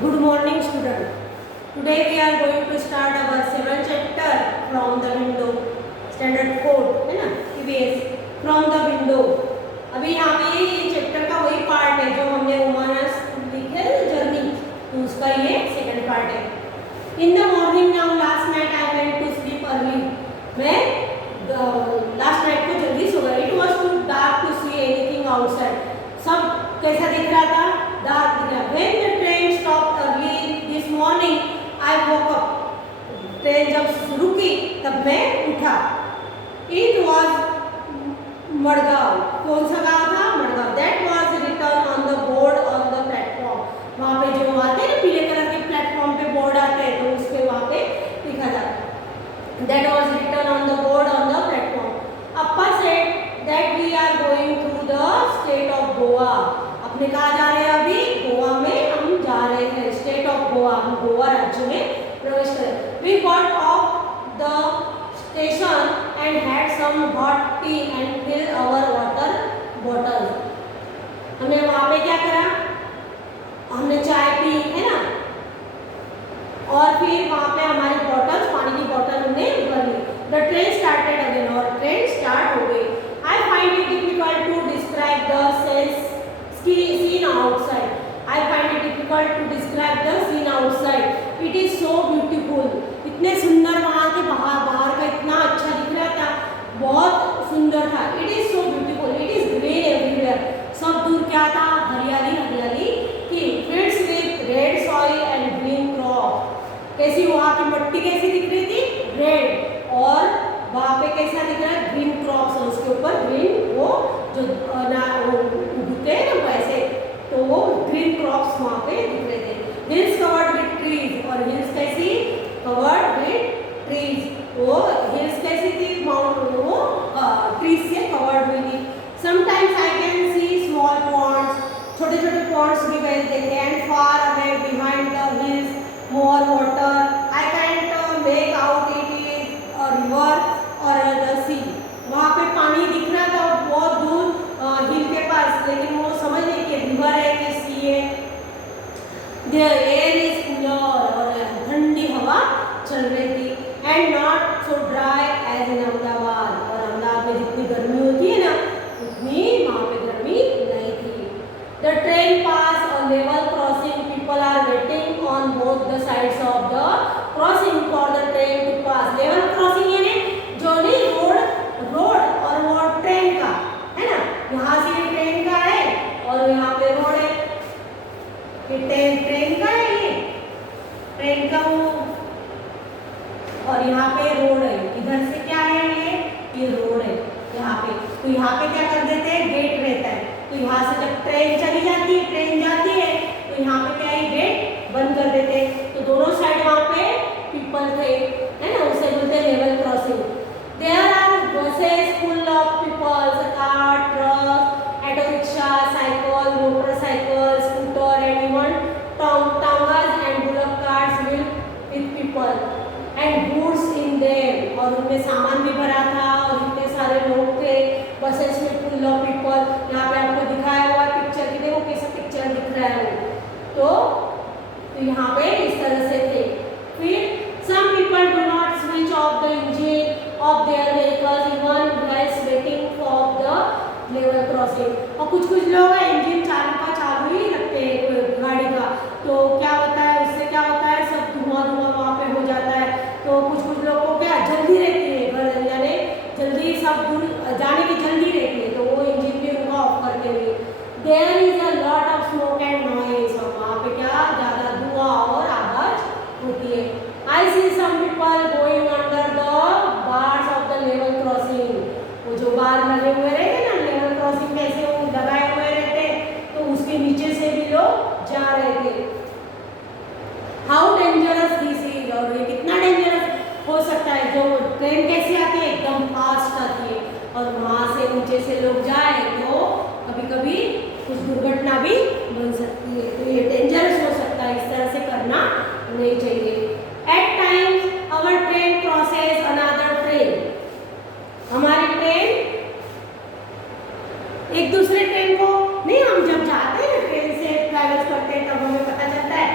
Good morning, student. Today we are going to start our 7th chapter from the window. Standard code है ना, EVS from the window. अभी यहाँ पे ये chapter का वही पार्ट है जो हमने ओमानस लिखे जर्नी, तो उसका ये सेकंड पार्ट है. In the morning now, last night I went to sleep early. मैं लास्ट नाइट को जल्दी सो गई. It was too dark to see anything outside. सब कैसा दिख रहा था? डार्क दिख रहा. When the train stopped early this morning, I woke up. Train जब रुकी तब मैं उठा. It was Madgaon. कौन सा गांव था? Madgaon. That was written on the board on the platform. वहाँ पे जो आते हैं ना पीले कलर के प्लेटफॉर्म पे बोर्ड आते हैं, तो उस पे वहाँ पे लिखा था. That was written on the board on the platform. Appa said that we are going through the state of Goa. अपने कहाँ जा रहे हैं अभी? गोवा में हम जा रहे हैं. स्टेट ऑफ गोवा, हम गोवा राज्य में प्रवेश करें. We got off the station and had some hot tea and filled our water bottles. हमने वहाँ पे क्या करा? हमने चाय पी, है ना, और फिर वहाँ पे हमारी बॉटल्स, पानी की बॉटल हमने भर ली. The train started again, और ट्रेन स्टार्ट हो गई. I find it difficult to describe the scene outside. I find it difficult to describe the scene outside. It is so beautiful. इतने सुंदर वहाँ के बाहर का इतना अच्छा दिख रहा था, बहुत सुंदर था. It is so beautiful. It is green everywhere. सब दूर क्या था? हरियाली हरियाली थी. Fields with red soil and green crop. कैसी वहाँ की मिट्टी कैसी दिख रही थी? रेड. और वहाँ पे कैसा दिख रहा है? Green crops. और उसके ऊपर ग्रीन वो जो ना उगते हैं ना वैसे, तो वो ग्रीन क्रॉप्स वहाँ पे दिख रहे थे. Hills covered with trees. और हिल्स कैसी? Covered with trees. वो हिल्स कैसी थी? माउंट वो ट्रीज से कवर्ड हुई थी. Sometimes I can see small ponds. छोटे छोटे पॉन्ड्स भी बहते थे. And far away behind the hills more water. I can't make out it is a river or the sea. वहाँ पे पानी दिख रहा था बहुत दूर हिल के पास, लेकिन वो समझ नहीं कि रिवर है कि सी है. The air is cooler, और ठंडी हवा चल रही थी. And not so dry as in Ahmedabad. और अहमदाबाद में जितनी गर्मी होती है ना, उतनी वहाँ पे गर्मी नहीं थी. The train passed a level crossing. People are waiting on both the sides of the crossing for the train to pass. Level crossing यानी जो नहीं रोड और वो ट्रेन का है ना. यहाँ से ट्रेन का है और यहाँ पे रोड है. ये ट्रेन का है, ये ट्रेन का वो, और यहाँ पे रोड है. इधर से क्या है? ये रोड है यहाँ पे. तो यहाँ पे क्या कर देते हैं? गेट रहता है. तो यहाँ से जब ट्रेन चली जाती है, ट्रेन जाती है, तो यहाँ पे क्या है? गेट बंद कर देते. तो दोनों साइड वहाँ पे पीपल थे, है ना, उसे बोलते हैं level crossing. There are buses full of peoples, car, truck, auto rickshaw, cycle, motorcycle, scooter and even tongas and bullock carts with people and goods in them. और उनमें सामान भी भरा था और इतने सारे लोग थे. बसेस में फुल ऑफ पीपल. यहाँ पे आपको दिखाया हुआ पिक्चर की, देखो कैसा पिक्चर दिख रहा है वो. तो यहाँ पे इस तरह से थे. फिर some people do not switch off the engine of their vehicles even while waiting for the level crossing. और कुछ लोग इंजन चालू ही रखते हैं गाड़ी का. तो क्या होता है उससे? क्या होता है? सब धुआं वहाँ पे हो जाता है. तो कुछ लोगों को क्या जल्दी रहती है, घर यानी जल्दी सब दूर जाने की जल्दी रहती है, तो वो इंजन भी उनका ऑफ करते हुए. There is a lot of smoke and noise. और वहाँ पे क्या ज़्यादा धुआं और आवाज़ होती है. I see some people going under the bars of the level crossing. वो जो बार लगे हुए रहते ना, लेवल क्रॉसिंग कैसे वो लगाए हुए रहते, तो उसके नीचे से भी लोग जा रहे थे. How dangerous this is. और ये कितना डेंजरस हो सकता है. जो ट्रेन कैसे आती है? एकदम फास्ट आती है, और वहाँ से नीचे से लोग जाए तो कभी कभी कुछ दुर्घटना भी बन सकती है. तो ये डेंजरस हो सकता है. इस तरह से करना नहीं चाहिए. At times our train crosses another train. हमारी ट्रेन एक दूसरे ट्रेन को नहीं, हम जब जाते हैं ट्रेन से ट्रैवल करते हैं तब हमें पता चलता है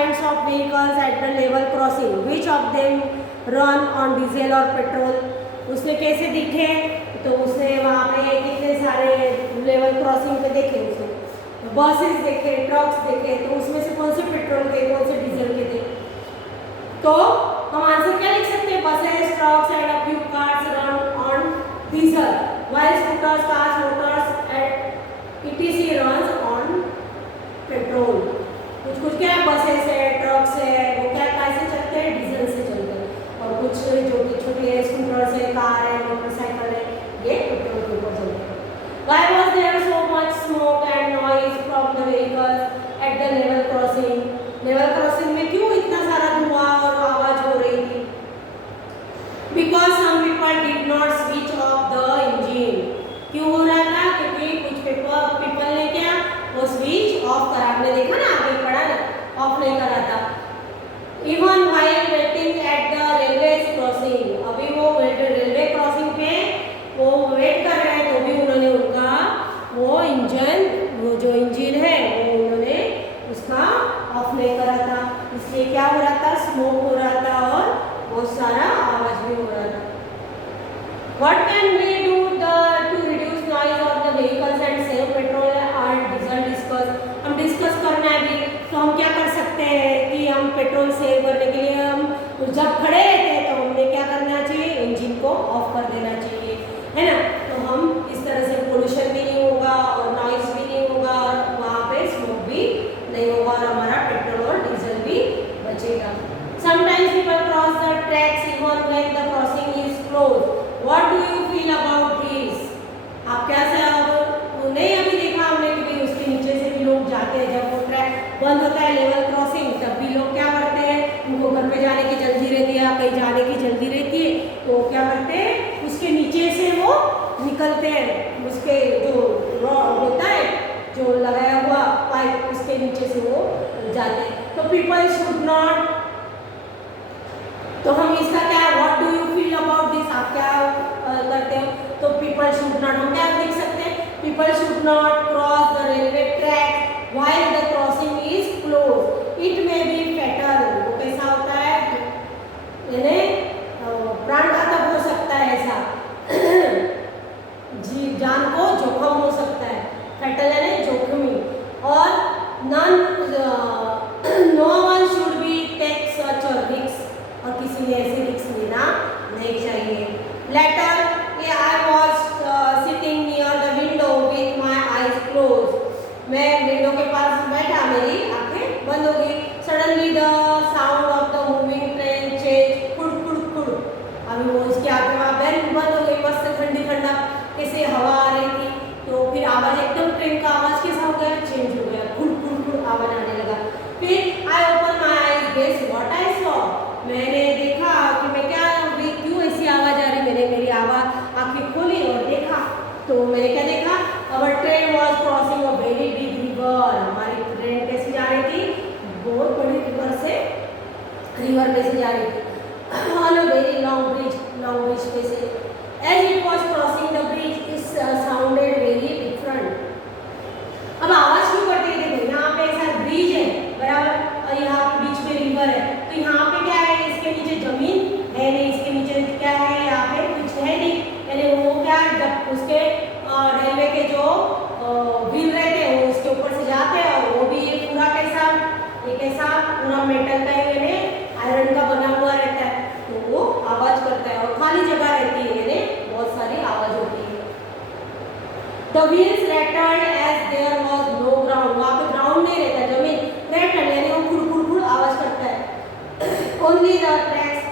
kinds of vehicles at the level crossing. Which of them run on diesel or petrol? उसने कैसे दिखे, तो उसने वहाँ पे कितने सारे लेवल क्रॉसिंग पे देखे, उसने बसेस देखे, ट्रक्स देखे, तो उसमें से कौन से पेट्रोल के कौन से डीजल के थे। तो हम आंसर क्या लिख सकते हैं, buses, trucks and a few cars run on diesel while scooters, cars, motors and etc runs on petrol. कुछ क्या है, बसेस है, ट्रक्स है, वो क्या कैसे चलते हैं, डीजल से चलते हैं, और कुछ जो कि छोटे स्कूटर्स है, कार है, मोटरसाइकिल है, ये पेट्रोल के ऊपर चलते हैं। Why was there so much smoke and noise from the vehicles at the level crossing? Level crossing में क्यों इतना सारा धुआं और आवाज हो रही थी? Because some people did not switch off the engine. क्यों हो रहा था, क्योंकि कुछ पीपल ने क्या, वो स्विच ऑफ करा। आपने देखा ना, आगे पढ़ा ना, ऑफ नहीं करा था। Even while waiting at the railway crossing, अभी वो रेलवे क्रॉसिंग पे वो वेट कर रहे हैं, तो भी उन्होंने उनका वो इंजन, वो जो इंजन है वो उन्होंने उसका ऑफ नहीं करा था। इसलिए क्या हो रहा था, स्मोक हो रहा था और बहुत सारा आवाज भी हो रहा था। What can we do to reduce noise of the vehicles and save petrol and diesel? हम डिस्कस करना है अभी, तो हम क्या कर सकते हैं कि हम पेट्रोल सेव करने के लिए हम जब खड़े रहते हैं तो हमने क्या करना चाहिए, इंजन को ऑफ कर देना चाहिए, है ना। तो हम इस तरह से पोल्यूशन भी नहीं होगा और नॉइज भी नहीं होगा और वहाँ पे स्मोक भी नहीं होगा और हमारा पेट्रोल और डीजल भी बचेगा। Sometimes people cross the tracks even when the crossing is closed. What do you feel about this? आप कैसे, नहीं अभी देखा हमने कि भाई उसके नीचे से भी लोग जाते हैं, जब वो ट्रैक बंद होता है लेवल क्रॉसिंग, तब भी लोग क्या करते हैं, उनको घर पे जाने की जल्दी रहती है या कहीं जाने की जल्दी रहती है, तो क्या करते हैं, उसके नीचे से वो निकलते हैं, उसके जो होता है जो लगाया हुआ पाइप, उसके नीचे से वो जाते हैं। तो पीपल शुड नॉट, तो हम इसका क्या, what do you feel about this, आप क्या करते हो, तो पीपल शुड नॉट, हम क्या लिख सकते हैं, people should not cross the railway track while the crossing is close, it may be fatal. वो कैसा होता है, यानी प्राण घातक हो सकता है, ऐसा जी जान को जोखम हो सकता है, फैटल यानी जोखमी। और none no one should be take such a risk, और किसी ने ऐसे रिस्क लेना नहीं चाहिए। Later, I was sitting near the window with my eyes close, मैं विंडो के पास बैठा, मेरी आंखें बंद हो गई। Suddenly the sound of the moving train change, खुड़ खुड़ खुड़, अभी वो उसकी आंखें वहाँ बंद हो गई, मस्त ठंडी ठंडा कैसे हवा आ रही थी, तो फिर आवाज एकदम ट्रेन का आवाज कैसा हो गया, चेंज हो गया, खुड़ खुड़ खुड़ आवाज आने लगा। फिर I open my eyes, guess what I saw, मैंने देखा कि मैं क्या, क्यों ऐसी आवाज आ रही, मैंने मेरी आवाज आंखें खोली और देखा, तो मैंने क्या देखा, our train was crossing a very big river, हमारी ट्रेन कैसे जा रही थी, बहुत बड़ी रिवर से, रिवर पे से जा रही थी, on a very long bridge पे से। As it was crossing the bridge it sounded very different. अब आवाज क्यों करते थे, यहाँ पे ऐसा ब्रिज है बराबर, और यहाँ बीच में रिवर है, तो यहाँ पे क्या है, इसके नीचे जमीन है नहीं, इसके नीचे क्या है, यहाँ पे कुछ है नहीं, यानी वो क्या, जब उसके रेलवे के जो व्हील रहते हैं वो उसके ऊपर से जाते हैं, और वो भी ये पूरा कैसा, ये कैसा पूरा मेटल का, यानी आयरन का बना हुआ रहता है, तो वो आवाज करता है, और खाली जगह रहती है, यानी बहुत सारी आवाज होती है। The wheels rattled as there was no ground, वहाँ पे ग्राउंड नहीं रहता, जमीन rattled यानी वो खुड़ खुड़ खुड़ आवाज करता है। Only the tracks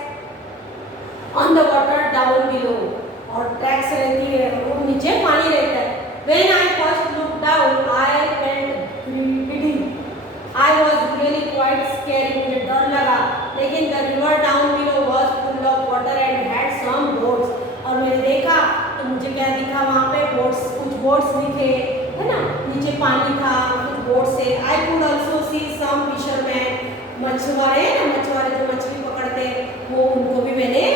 on the water down below, और ट्रैक्स रहती है, वो नीचे पानी रहता है। When I first looked down, I felt giddy. I was really quite scared, मुझे डर लगा, लेकिन the river down below was full of water and had some boats, और मैंने देखा तो मुझे क्या दिखा, वहाँ पे बोट्स, कुछ बोट्स दिखे, है ना, नीचे पानी था, कुछ बोट्स है। I could also see some fishermen, मछुआरे जो मछली पकड़ते वो, उनको भी मैंने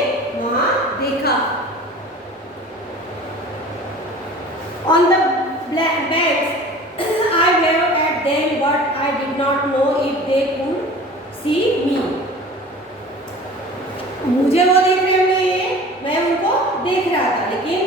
वहाँ देखा। On the banks, I waved at them, but I did not know if they could C me. मुझे वो देख रहे होंगे, मैं उनको देख रहा था, लेकिन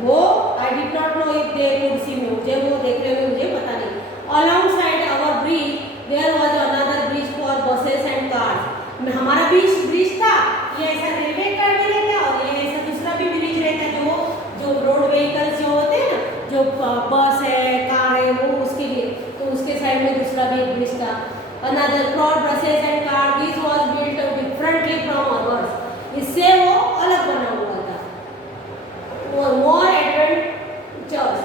वो I did not know if they could see me, मुझे वो देख रहे होंगे मुझे पता नहीं। Alongside our bridge there was another bridge for buses and cars. हमारा ब्रिज था, ये ऐसा रेलवे ट्रैक भी रहता है और ये ऐसा दूसरा भी ब्रिज रहता है, जो रोड व्हीकल्स जो होते हैं ना, जो बस है, कार है, वो उसके लिए, तो उसके साइड में दूसरा भी ब्रिज था। Another crowd buses and car, this was built differently from others. इससे वो अलग बना हुआ था। More adventures.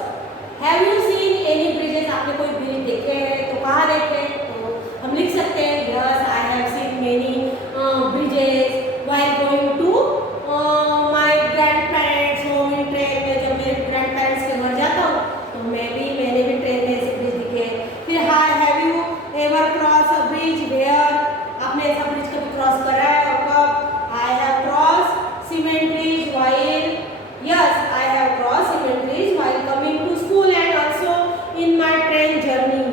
Have you seen any bridges? आपने कोई ब्रिज देखे हैं तो कहाँ देखे? तो हम लिख सकते हैं yes, I have seen many bridges while going to my grandparents home in train में। जब मेरे grandparents के घर जाता हूँ तो मैंने भी ट्रेन में ऐसे ब्रिज दिखे। फिर have you ever cross a bridge where? आपने ऐसा ब्रिज कभी क्रॉस करा है और कब? I have crossed cement bridge while, yes, I have crossed cement bridge while coming to school and also in my train journey,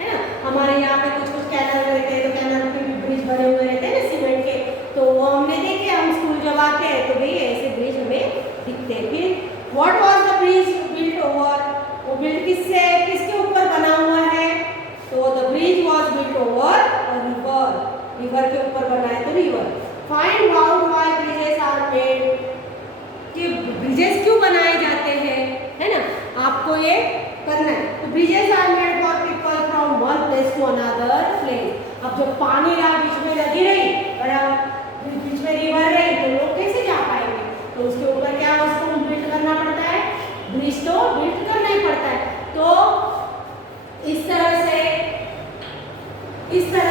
है ना। हमारे यहाँ पे कुछ कैनल रहते हैं, तो कैनल पे भी ब्रिज बने हुए रहते हैं ना सीमेंट के, तो वो हमने देखे। हम स्कूल जब आते हैं तो भी ऐसे ब्रिज हमें दिखते हैं। फिर what was the bridge built over? वो बिल्ड किसके ऊपर बना हुआ है? तो the bridge was built over a river, river के ऊपर बना है तो river. Find out why bridges are made, कि ब्रिजेस क्यों बनाए जाते हैं, है ना, आपको ये करना है। तो bridges are made for people from one place to another place. अब जब पानी रहा, बीच में नदी रही, बीच में रिवर रही, तो लोग कैसे जा पाएंगे? तो उसके ऊपर क्या उसको बिल्ड करना पड़ता है, ब्रिज तो बिल्ड करना ही पड़ता है। तो इस तरह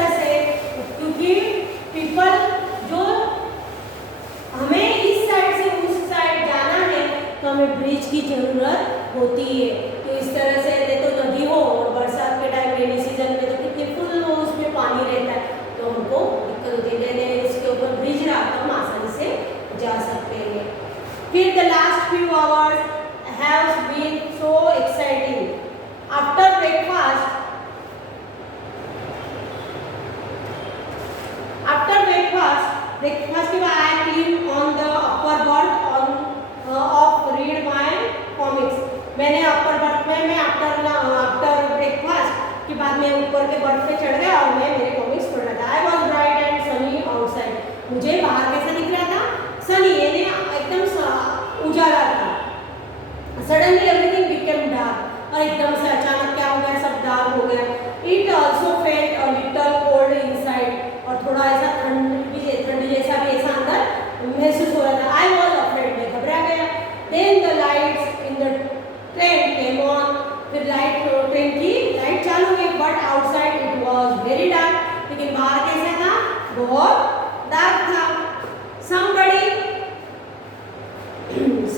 से क्योंकि पीपल जो हमें इस साइड से उस साइड जाना है तो हमें ब्रिज की जरूरत होती है। तो इस तरह से नहीं तो नदी हो और बरसात के टाइम रेनी सीजन में तो कितने फुल हो, उसमें पानी रहता है, तो हमको दिक्कत होती है। इसके ऊपर ब्रिज रहा तो हम आसानी से जा सकते हैं। फिर the last few hours have been so exciting. After breakfast breakfast के बाद I clean on the upper berth of read my comics. मैंने अपर बर्थ में मैं आफ्टर ब्रेकफास्ट के बाद मैं ऊपर के बर्थ पे चढ़ गया और मैं मेरे कॉमिक्स पढ़ रहा था। I was bright and Sunny outside. मुझे बाहर कैसा दिख रहा था? सनी, यानी एकदम उजाला था। सडनली एवरीथिंग बिकेम डार्क, और एकदम से अचानक क्या हो गया, सब डार्क हो गया। It also felt a little cold inside, और थोड़ा ऐसा ठंड जैसा भी ऐसा अंदर महसूस हो रहा था। आई वॉज अफ्रेड, मैं घबरा गया। Then the lights in the train came on, फिर ट्रेन की लाइट चालू हुई, but outside it was very dark, लेकिन बाहर कैसा था? बहुत डार्क था।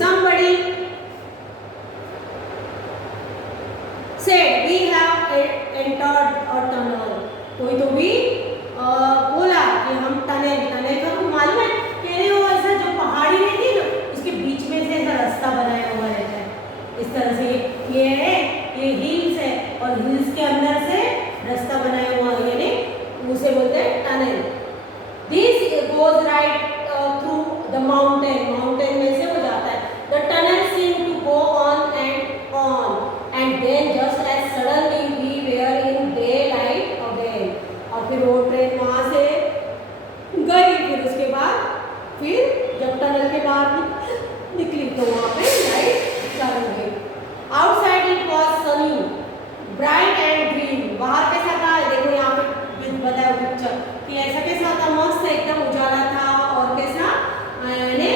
somebody said we have entered a tunnel। कोई तो भी बोला कि हम टनल का तो मालूम है कि वो ऐसा जो पहाड़ी रहती है ना, उसके बीच में से ऐसा रास्ता बनाया हुआ रहता है। इस तरह से ये है, ये हिल्स है और हिल्स के अंदर से रास्ता बनाया हुआ है, यानी उसे बोलते हैं tunnel. This goes right through the mountain में से हो जाता है। The tunnel seem to go on and then just as suddenly we were in day light again. और फिर वो ट्रेन वहाँ से गई। फिर उसके बाद जब टनल के बाहर निकली तो वहाँ पे लाइट चालू हो गई। Outside it was Sunny bright and green. बाहर कैसा था? देखो यहाँ पे बताया पिक्चर कि ऐसा कैसा था, मस्त एकदम उजाला था और कैसा यानी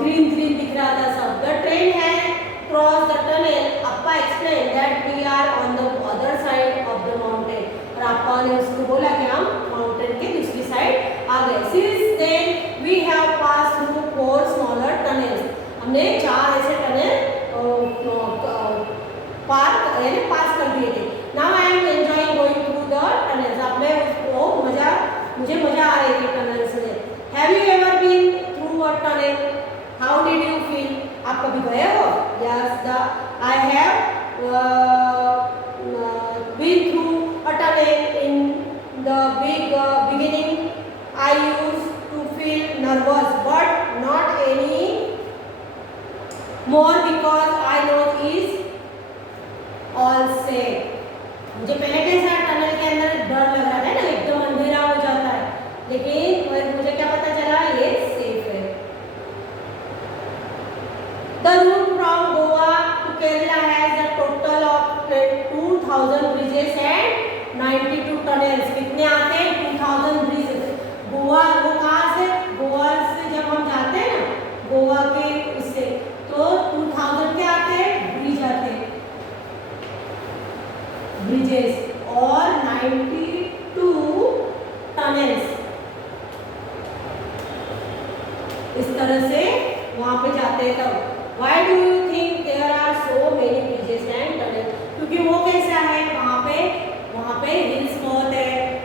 ग्रीन दिख रहा था सब। द ट्रेन है cross the tunnel. Appa explain that we are on the other side of the mountain. और अप्पा ने उसको बोला कि हम माउंटेन के दूसरी साइड आ गए। Since then we have pass through 4 smaller tunnels. हमने 4 ऐसे टनल पास कर दिए थे। Now I am enjoying going through the tunnels. अब मैं उसको मुझे मजा आ रही थी टनल से। Have you ever been through a tunnel? How did you feel? आप कभी गए हो? Yes, I have been through a tunnel in the beginning I used to feel nervous, but not any more because I know is all safe. मुझे पहले कैसा tunnel के अंदर डर लग रहा था ना, एकदम अंधेरा हो जाता है, लेकिन मुझे क्या पता चला, ये सेफ है. The route from Goa to Kerala has a total of 2000 bridges and 92 tunnels. कितने आते हैं? 2000 ब्रिज. गोवा वो कहाँ से, गोवा से जब हम जाते हैं ना, गोवा के उससे, तो 2000 के आते हैं, ब्रिज आते हैं, ब्रिजेस, और 92 टनल्स. इस तरह से वहां पे जाते हैं. तब Why do you think there are so many bridges and tunnels? क्योंकि वो कैसा है, वहाँ पे हिल्स बहुत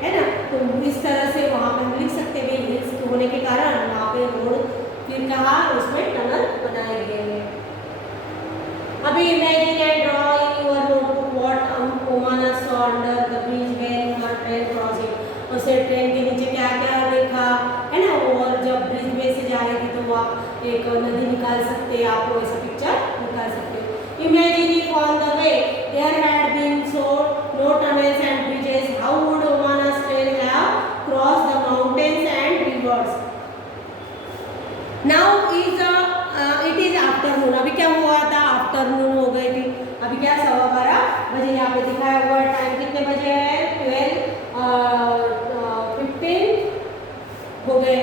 है ना, तो इस तरह से वहाँ पे हम लिख सकते हैं हिल्स होने के कारण वहाँ पे रोड, फिर कहा उसमें टनल बनाए गए हैं. अभी imagine and draw in your notebook what Omana saw under the bridge when her train crossing. उसे ट्रेन के नीचे क्या क्या देखा है ना, और जब ब्रिज में से जा रही थी तो आप एक नदी निकाल सकते हैं, आप ऐसा पिक्चर निकाल सकते हो. Imagine if on the way there had been so no tunnels and bridges, how would Omana's train have crossed the mountains and rivers? Now it is afternoon. अभी क्या हुआ था, आफ्टरनून हो गई थी. अभी क्या 12:15 बजे यहाँ पे दिखाया हुआ टाइम कितने बजे है, 12:15 हो गए.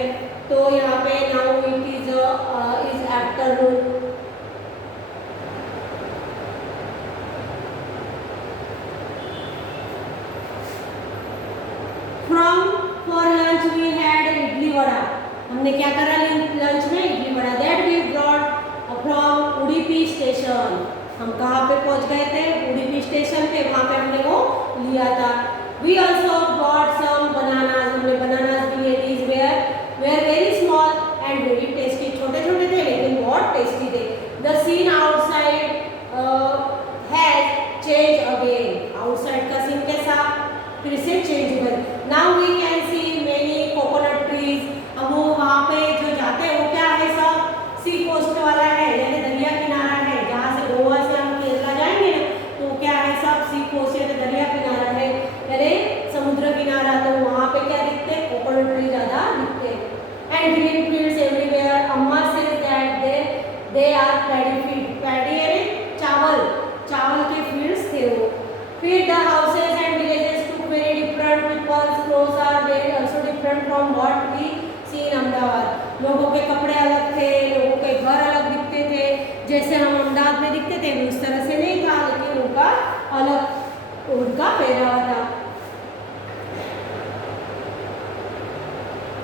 तो यहाँ पे now it is afternoon. From for lunch we had idli vada. हमने क्या करा लंच में, idli vada. That we brought from Udupi station. हम कहाँ पे पहुँच गए थे, उडुपी स्टेशन पे, वहाँ पे हमने वो लिया था. We also got some bananas. हमने बनानास भी लिए. These were very small and very tasty. छोटे छोटे थे लेकिन बहुत टेस्टी थे. The scene outside has change again. Outside का सीन कैसा, फिर से चेंज हुआ. Now we can see many coconut trees. अब वो वहाँ पे जो जाते हैं वो क्या है, सब सी कोस्ट वाला है, यानी दरिया किनारा है. जहाँ से गोवा से हम केरला जाएंगे ना, तो क्या है, सब सी कोस्ट यानी दरिया किनारा है, यानी समुद्र किनारा. तो वहाँ पे क्या दिखते हैं, कोकोनट ट्री ज़्यादा दिखते हैं. And green fields everywhere. Amma says that they are paddy field. Paddy यानी चावल के फील्ड्स थे वो. फिर the houses and villages too very different. Peoples clothes are very also different from what we see in Ahmedabad. लोगों के कपड़े अलग थे, लोगों के घर अलग दिखते थे. जैसे हम अहमदाबाद में दिखते थे उस तरह से नहीं था, लेकिन उनका अलग उनका पहनावा था.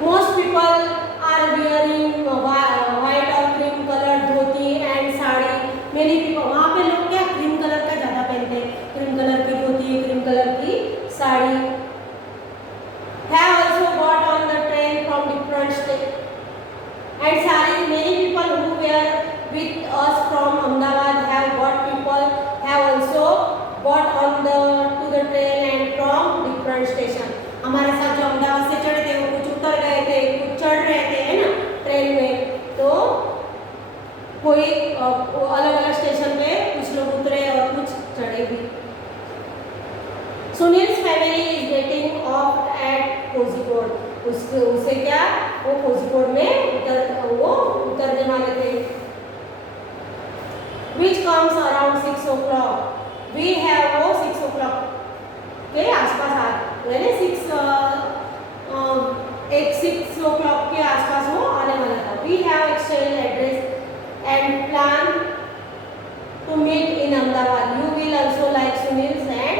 Most people are wearing white or cream colored dhoti and sari. Many people, वहाँ पे लोग क्या क्रीम कलर का ज़्यादा पहनते हैं, क्रीम कलर की धोती, क्रीम कलर की sari. Have also got on the train from different states and sarees. Many people who were with us from Ahmedabad have also got on to the train and from different station. हमारे साथ जो अहमदाबाद से चढ़े थे वो कुछ उतर गए थे, कुछ चढ़ रहे थे, है ना, ट्रेन में. तो कोई अलग अलग स्टेशन पे कुछ लोग उतरे और कुछ चढ़े भी. Sunil's family is getting off at Kozhikode. उससे क्या, वो कोझिकोड में उतरने वाले थे. Which comes around 6 o'clock. We have वो 6 o'clock के आसपास यानी 6 o'clock के आसपास वो आने वाला था. We have exchange address and plan to meet in Ahmedabad. You will also like Sunil's and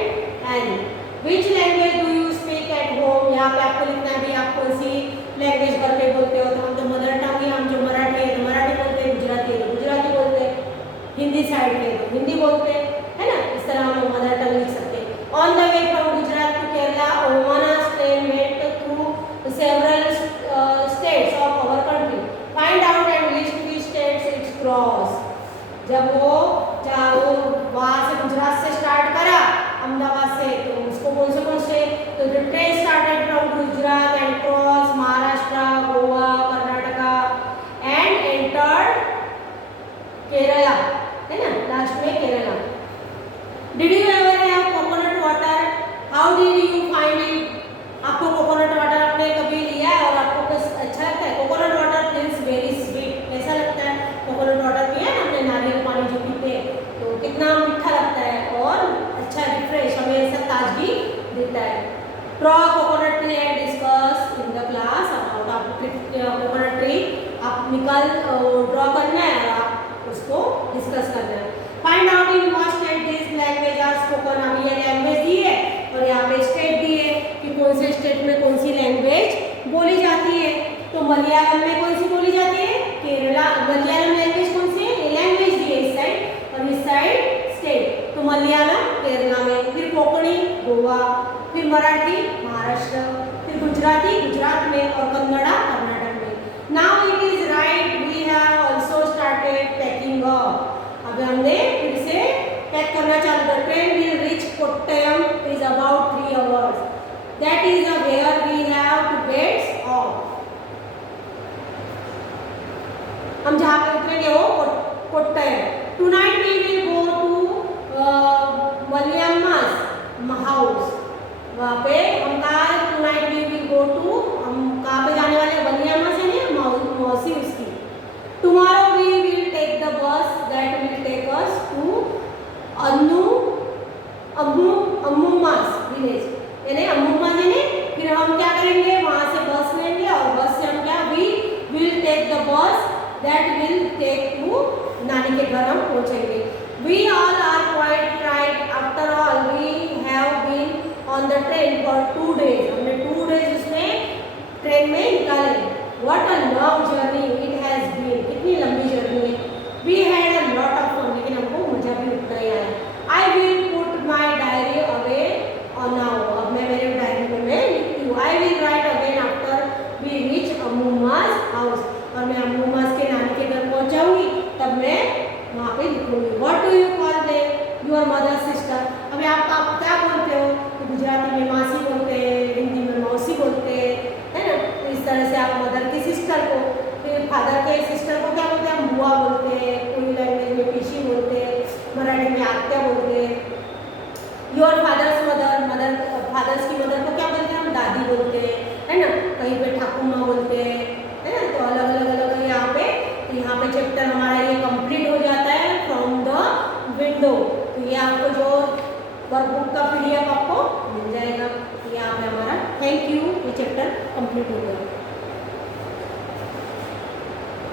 Annie. Which language do you speak at home. यहाँ पे आपको लिखना भी आप कौन सी लैंग्वेज घर पे बोलते हो. तो हम तो मदर टंग, हम जो मराठी है तो मराठी बोलते हैं, गुजराती है तो गुजराती बोलते हैं, हिंदी साइड के तो हिंदी बोलते हैं, है ना. इस तरह हम मदर टंग लिख सकते हैं. On the way from Gujarat to Kerala, Omana's train went through several states of our country. Find out and list which states it crossed. जब वो वहाँ से गुजरात से स्टार्ट करा अहमदाबाद से, तो उसको कौन से तो the train started from coconut tree आप ड्रॉ करना है और आप उसको डिस्कस करना है। Find out in what state this language are spoken. अभी ये लैंग्वेज दी है और यहाँ पे स्टेट दी है कि कौन से स्टेट में कौन सी लैंग्वेज बोली जाती है। तो मलयालम में कौन सी बोली जाती है? केरला। मलयालम लैंग्वेज कौन सी है? लैंग्वेज दी है इस साइड और इस साइड स्टेट। तो मलयालम केरला में, फिर कोंकणी गोवा, फिर मराठी महाराष्ट्र, फिर गुजराती गुजरात में और कन्नड़ा कर्नाटक में। Now it is right we have also started packing up. अब हमने फिर से पैक करना चालू कर। Train will reach Kottayam is about 3 hours. That is where we have to get off. हम जहाँ पे उतरेंगे वो Kottayam. Tonight we will go to Malayama's house. वहाँ पे हम कहाँ tonight we will go to, हम कहाँ पे जाने वाले? मलयामास है ना, मौसी उसकी। Tomorrow we will take the bus that will take us to Ammuma's village, यानी अम्मुमास है ना। फिर हम क्या करेंगे? वहाँ से बस लेंगे और बस से हम क्या? We will take the bus that will take to नानी के घर हम पहुँचेंगे। We all are quite right. After all, we have been on the train for 2 days. हमने 2 days उसमें ट्रेन में निकाले। What a long journey it has been. कितनी लंबी जर्नी है। We had a lot of fun. लेकिन हमको मजा भी उतना ही आया। I will put my diary away now. अब मैं मेरे डायरी में मैं लिखती हूँ। I will write again after we reach अम्मुमा's house. और मैं अम्मुमास के नानी के घर पहुँच जाऊँगी तब मैं वहाँ पे लिखूँगी। What do you call them? Your mother sister. अभी आप क्या बोलते हो? तो गुजराती में मासी बोलते हैं, हिंदी में मौसी बोलते हैं, है ना। तो इस तरह से आप मदर की सिस्टर को, फिर फादर के सिस्टर को क्या बोलते हैं? हम बुआ बोलते हैं, कोई लैंग्वेज में पीसी बोलते हैं, मराठी में आत्या बोलते हैं। योर फादर्स मदर, फादर्स की मदर को क्या बोलते हैं? हम दादी बोलते हैं, है ना। कहीं पे ठाकुमा बोलते हैं, है ना। तो अलग अलग यहाँ पे चैप्टर हमारा ये कंप्लीट हो जाता है फ्रॉम द विंडो। तो ये आपको जो वर्कबुक का PDF आपको मिल जाएगा। ये यहाँ पे हमारा थैंक यू, ये चैप्टर कंप्लीट हो गया।